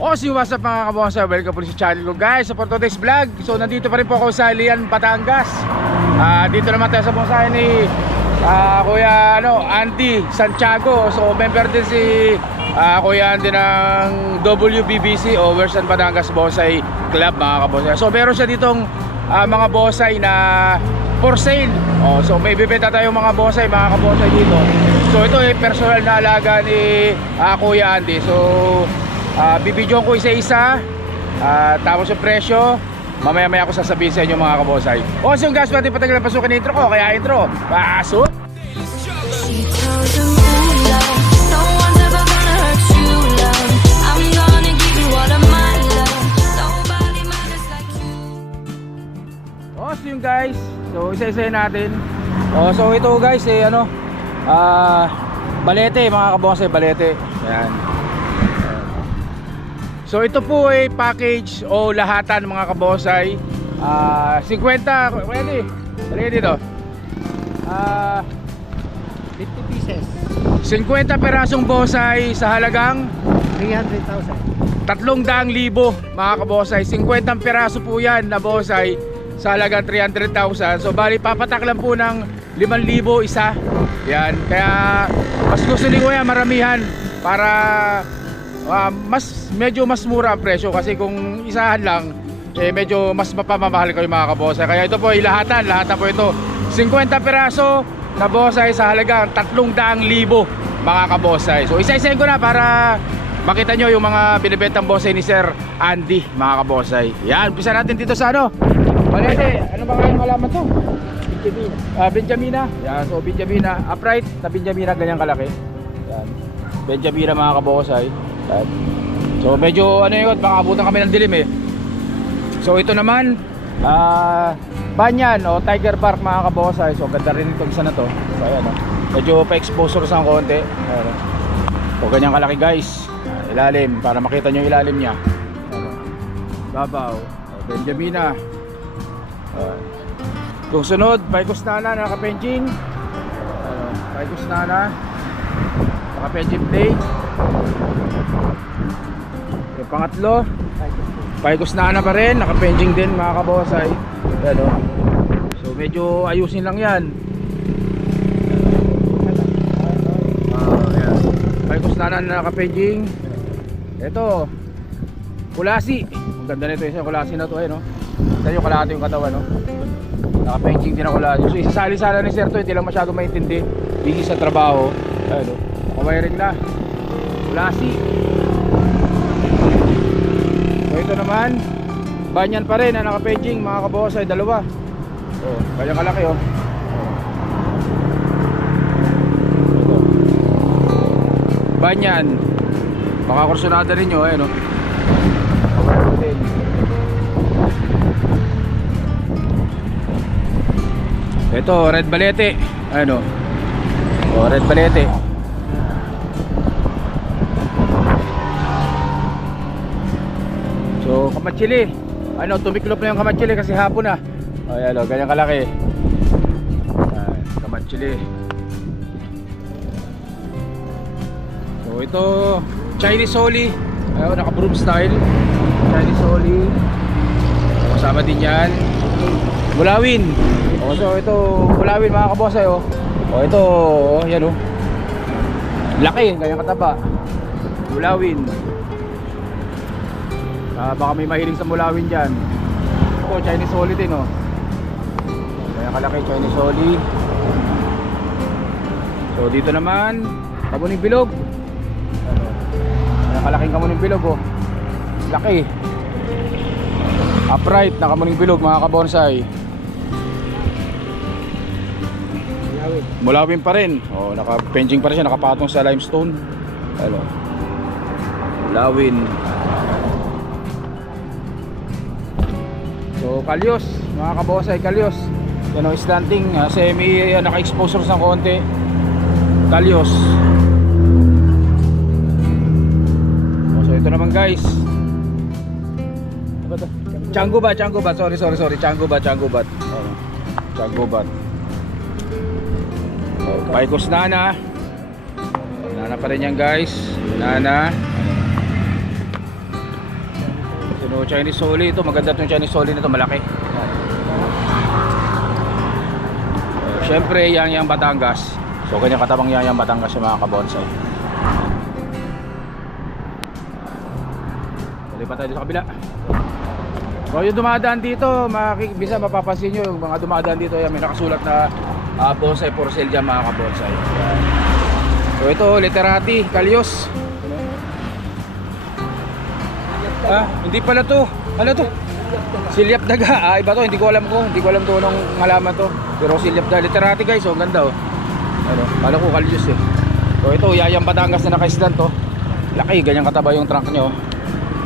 O si what's up mga kabonsay, welcome po sa channel ko guys sa for today's vlog. So nandito pa rin po ako sa Lian, Batangas. Dito naman tayo sa bonsai ni Kuya Andy Santiago. So member din si Kuya Andy ng WBBC o Versan Batangas Bonsai Club mga kabonsay. So meron siya ditong mga bonsai na for sale. So may bibenta tayong mga bonsai mga kabonsay dito. So ito ay personal na alaga ni Kuya Andy. So bibidyoan ko isa-isa, tapos yung presyo mamaya-maya ako sasabihin sa inyo mga kabonsay. So yung guys, pati patagal na pasukin intro ko, kaya intro pasok. So yung guys, so isa-isahin natin. So ito guys balete mga kabonsay, balete. Ayan. So ito po ay package o lahatan mga kabonsay. 50 ready to. 50 pieces. 50 perasong bonsai sa halagang 300,000. 300,000 mga kabonsay. 50 peraso po yan na bonsai sa halagang 300,000. So bali papatak lang po ng 5,000 isa. Yan. Kaya mas gusto ni Kuya maramihan para medyo mas mura ang presyo, kasi kung isahan lang medyo mas mapamamahal kayo mga kabonsay. Kaya ito po ay lahatan po ito 50 peraso na bonsai sa halagang 300,000 mga kabonsay. So isa-isahin ko na para makita nyo yung mga binibentang bonsai ni Sir Andy mga kabonsay. Yan, umpisa natin dito sa balete. Ano ba kayong malaman to? Benjamina. Yan, so Benjamina, upright na Benjamina, ganyan kalaki. Yan, Benjamina mga kabonsay. So medyo baka abutan kami ng dilim So ito naman banyan o tiger bark mga kabonsay. So ganda rin itong isa na to. So ayan medyo pa-exposure sa konti. Ayan, so ganyan kalaki guys. Ilalim para makita nyo ilalim nya. Babaw Benjamina. Kung sunod Picus nana na nakapenjing. Picus nana nakapenjing plate. Yung pangatlo Picus nana pa rin, nakapenjing din mga kabonsay. Ayan So medyo ayusin lang yan. Ayan. Picus nana na nakapenjing. Ito kulasi. Ang ganda nito yung kulasi na to Ito yung kalahati yung katawan Nakapenjing din ang kulasi. So isasali sana ni Sir to, hindi lang masyado maintindihan. Busy sa trabaho. Ayan nakawiring na kulasi. So ito naman banyan pa rin na nakapenjing mga kabonsay, dalawa. Kaya kalaki banyan, baka kursunada rin nyo ito red balete. Red balete. So kamatsili, tumiklop na yung kamatsili kasi hapon na. Ayan ganyan kalaki. Kamatsili. So ito Chinese Holly. Naka broom style. Chinese Holly. Kasama din yan Mulawin. So ito Mulawin mga kabonsay ito yan laki, ganyan kataba. Mulawin. Baka may mahiling sa mulawin dyan. Ito Chinese Holly din kaya kalaki Chinese Holly. So dito naman kamuning bilog. Kaya kalaking kamuning bilog laki. Upright na kamuning bilog mga kabonsay. Mulawin pa rin. Naka-penjing pa rin siya, nakapatong sa limestone. Mulawin. So kalyos mga kabonsay, kalyos. Yan slanting, semi naka-exposure sa konti. Kalyos. So ito naman guys. Changubat. Sorry. Changubat. Picus nana. Nana pa rin yan guys. Nana. Ano, Chinese Soli ito, maganda itong Chinese Soli nito, malaki. Siyempre, yang Batangas. So, ganyan katabang yang Batangas yung mga kabonsay. Lipat tayo sa kabila. So, yung dumadaan dito, bisa mapapansin nyo, yung mga dumadaan dito, yan, may nakasulat na bonsai for sale dyan mga kabonsay. So, ito, Literati, Kalyos. Hindi pala to. Ano to? Silyap daga. Iba to, hindi ko alam to anong halaman to. Pero silyap daga, Literati guys, oh, ang ganda oh. Ano, kala ko Kalyos eh. So ito, Yayang Batangas na nakaisdan to. Laki, ganyan kataba yung trunk nyo.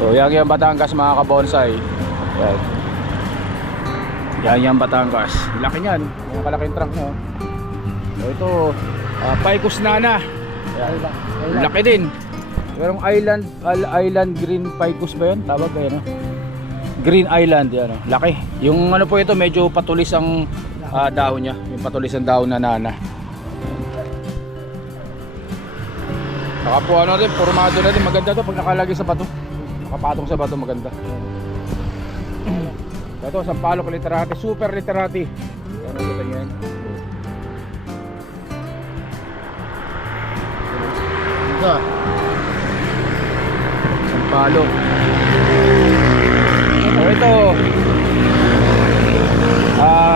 So Yayang Batangas mga kabonsay. Yan. Yayang Batangas. Laki nyan, yung kalaking trunk nyo. So ito, Picus Nana. Yan. Laki din. Merong Island Green Picus ba yun? Tawag kayo no? Green Island yan, no? Laki. Yung ano po ito, medyo patulis ang dahon niya. Yung patulis ang dahon na nana. Saka po ano rin, formado na din. Maganda to pag nakalagay sa bato. Nakapatong sa bato, maganda. Ito, Sampaloc Literati, Super Literati. Ano ito yan? Ito. Sampaloc. Ito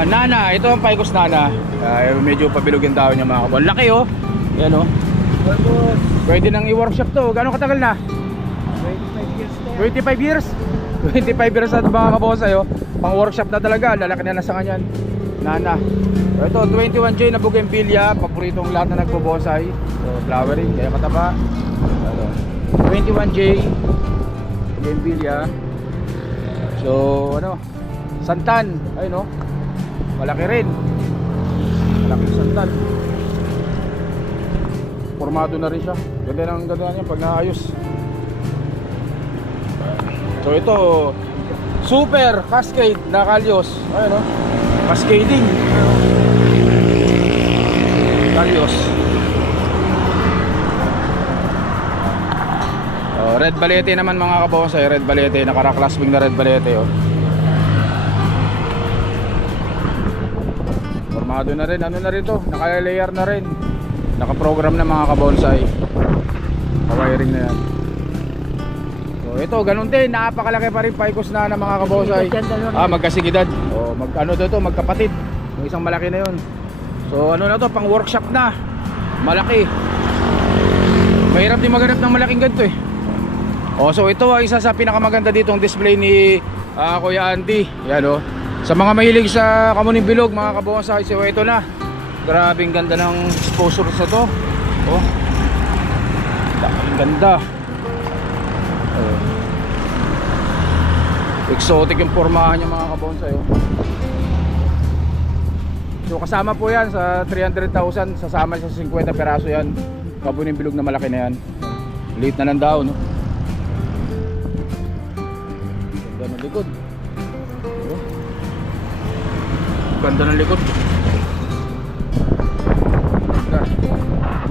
Nana, ito ang Picus Nana. Medyo pabilog yung dahon niya mga kabon. Laki oh. Yan oh. Pwede nang i-workshop to. Gano'ng katagal na? 25 years. 25 years at mga kabonsay oh. Pang workshop na talaga. Lalaki na nasa kanyan. Nana. So, ito 21J na bougainvillea. Paboritong lahat na nagbobonsay. So flowering, kaya kataba. 21J bougainvillea. So ano, santan, ayun no. Malaki rin. Malaki santan. Formado na rin siya. Ganda niya pag naayos. So ito, Super Cascade na Kalyos. Ayun no. Cascading. Kalyos. Red Balete naman mga kabonsay, Red Balete, naka-clasping na Red Balete oh. Formado na rin, ano na rin to, naka-layer na rin. Naka-program na mga kabonsay. Ka-wiring na yan. So ito, ganun din, napakalaki pa rin Picus na mga kabonsay. Magkasigidad. Oh, ano to, magkapatid. Yung isang malaki na yun. So ano na to, pang workshop na. Malaki. Mahirap din maghanap ng malaking ganito eh. Oh, so ito ay isa sa pinakamaganda ditong display ni Kuya Andy. Yan oh. Sa mga mahilig sa kamuning bilog, mga kabonsay, so ito na. Grabing ganda ng exposure sa to. Oh. Ang ganda. Oh. Exotic yung pormahan niya mga kabonsay oh. So kasama po yan sa 300,000, sasama sa 50 peraso yan. Kamuning bilog na malaki na yan. Liit na lang daw no. Ganda ng likod. Ganda ng likod.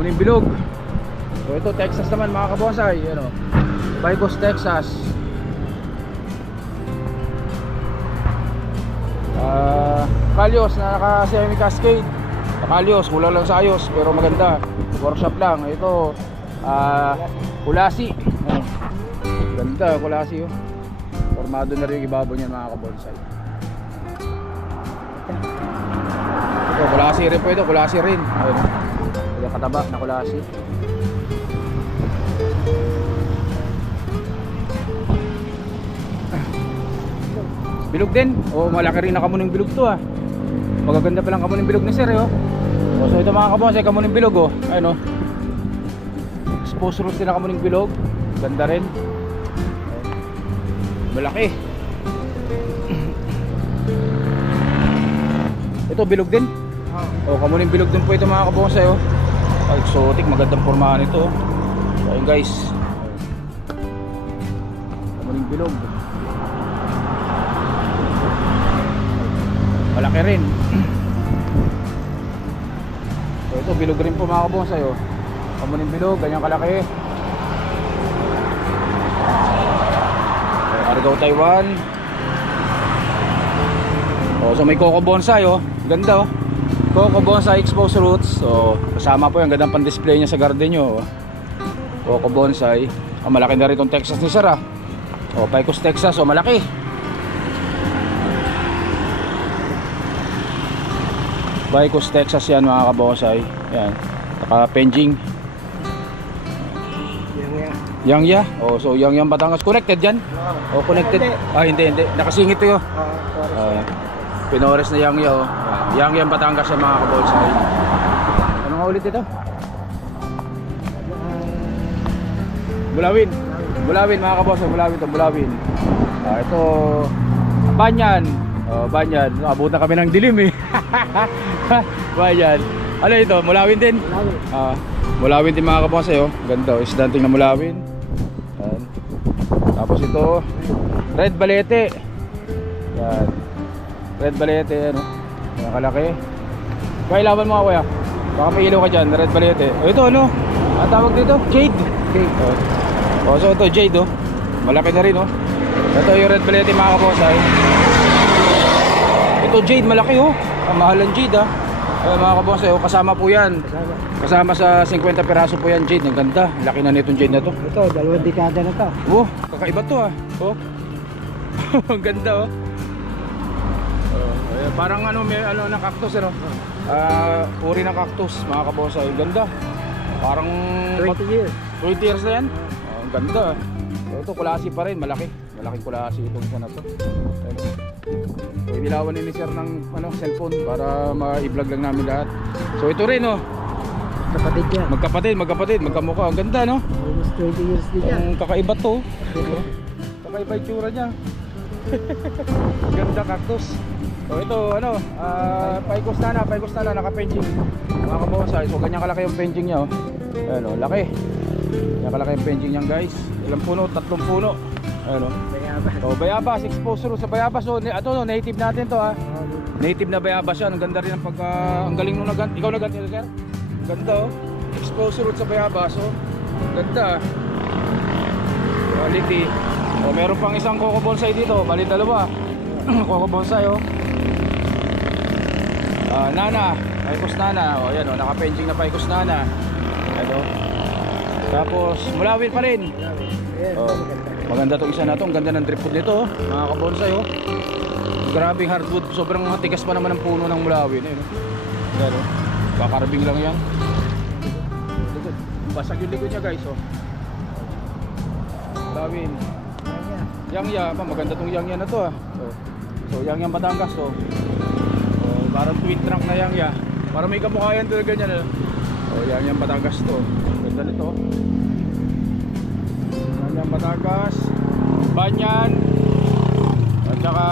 Muning bilog. So ito Texas naman mga kabonsay, ano. Picus Texas. Kalyos na naka semi cascade. Kalyos, kulang lang sa ayos pero maganda. Workshop lang. Ito Kulasi. Ano. Ganda Kulasi oh. Formado na rin yung ibabaw niyan mga kabonsay. Ito, Kulasi rin po ito, Kulasi rin. Ayun, yung kataba na Kulasi. Bilog din. O, malaki rin na kamuning bilog to ah. Magaganda pa lang kamuning bilog ni sir oh. So ito mga kabonsay, kamuning bilog oh. Ayun oh. Exposed din na kamuning bilog. Ganda rin. Malaki. Ito bilog din. Oh, kamuning bilog din po ito mga kabonsay oh. Exotic, magandang pormahan ito. So ayun guys. Kamuning bilog. Malaki rin. So ito bilog rin po mga kabonsay oh. Kamuning bilog, ganyan kalaki. Argo Go Taiwan. Oh, so may Coco Bonsai oh. Ganda oh. Coco Bonsai exposed roots. So kasama po yung gandang pan-display niya sa garden nyo. Oh. Coco Bonsai. Oh, malaki na rin itong Texas ni Sir ah. Oh, Picos Texas. Oh, malaki. Picos Texas yan mga kabonsai. Yan. Naka-penjing. Yang ya. Oh, so yang Batangas connected yan? Oh, connected. Hindi. Nakasingit 'to. Pinores na yang ya oh. Yang Batangas yan mga kabonsai. Ano nga ulit ito? Bulawin. Bulawin mga kabonsai, Bulawin. Ito Banyan. Oh, Banyan. Abot na kami ng dilim eh. Banyan. Ano ito? Mulawin din? Mulawin din mga kabonsai oh. Ganda oh. Isdanting na mulawin. Yan. Tapos ito Red Balete. Yan. Red Balete ano. Yan kalaki. Kaya laban mo kuya. Baka may ilaw ka dyan. Red Balete. O ito ano? Ang tawag dito? Jade. Oh, so ito Jade oh. Malaki na rin oh. Ito yung Red Balete mga kabonsai. Ito Jade malaki oh. Ang mahal ng Jade ah. Ay mga kabonsai oh. Kasama po yan. Kasama sa 50 piraso po yan Jade. Ang ganda. Laki na nitong Jade na to. Ito, 2 dekada na to. Oh, kakaiba to ah. Oh. Ang ganda oh. Parang ano may ano na cactus ano. Uri ng cactus mga kabonsai. Ganda. Parang 20 years. 20 years na yan. Ang ganda. Ito kulasi pa rin, malaking kulasi itong isa na to. So, inilawan ni Sir ng ano, cellphone para ma-i-vlog lang namin lahat. So ito rin oh. Kapatid yan. Magkapatid, magkamukha. Ang ganda no? Almost 20 years din yan. Ang kakaiba to. Kakaiba yung tsura niya. Ganda cactus. So ito ano, Picos Nana, naka-penjing. Mga kabonsai, so ganyan kalaki yung penjing niya oh. Ayan oh, laki. Ganyan kalaki yung penjing niyan guys. Ilang puno? 3 puno. Ayan oh. Bayabas. So Bayabas, exposed sa Bayabas. So ito no, native natin to ha. Native na Bayabas yan. Ang ganda rin ang pagka, ang galing nung ikaw naganti sir? Ganda oh. Exposed sa Bayabas oh. Ganda. Quality. Oh, meron pang isang Coco Bonsai dito. Bali dalawa. Coco Bonsai oh. Nana, Picos Nana. O yan o, naka-penjing na Picos Nana. Ano? Tapos mulawin pa rin. Maganda tong isa na to. Ang ganda ng tripod nito mga kabonsai oh. Grabing hardwood. Sobrang matigas pa naman ang puno ng mulawin eh, no? Yan o. Kakarabing lang yan. Basag yung likod niya guys oh. Mulawin. Yang pa, maganda tong yang na to ah. So yang Batangas to. Parang twin trunk na yang. Para may kamukha yan talaga ganyan eh. Yang Batangas to. Ganda nito. Yang Batangas, Banyan, at saka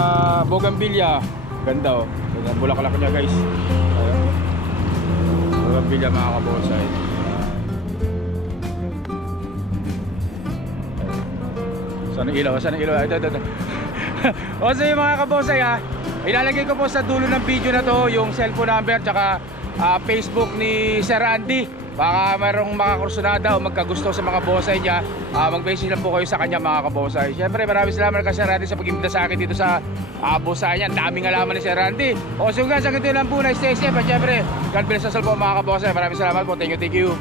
Bougainvillea. Ganda oh. Ganda bulaklak niya guys. Bougainvillea mga kabonsai. Sana ilaw. Ito. O so yung mga kabonsai ha, ilalagay ko po sa dulo ng video na to yung cellphone number tsaka Facebook ni Sir Andy. Baka mayroong makakursunada o magkagusto sa mga bonsai niya, mag-message lang po kayo sa kanya mga kabonsai. Siyempre maraming salamat kay Sir Andy sa pag-imbita sa akin dito sa bonsai niya. Daming alaman ni Sir Andy. O so guys, hanggang dito lang po na stay safe at siyempre God bless us all po mga kabonsai. Maraming salamat po. Thank you.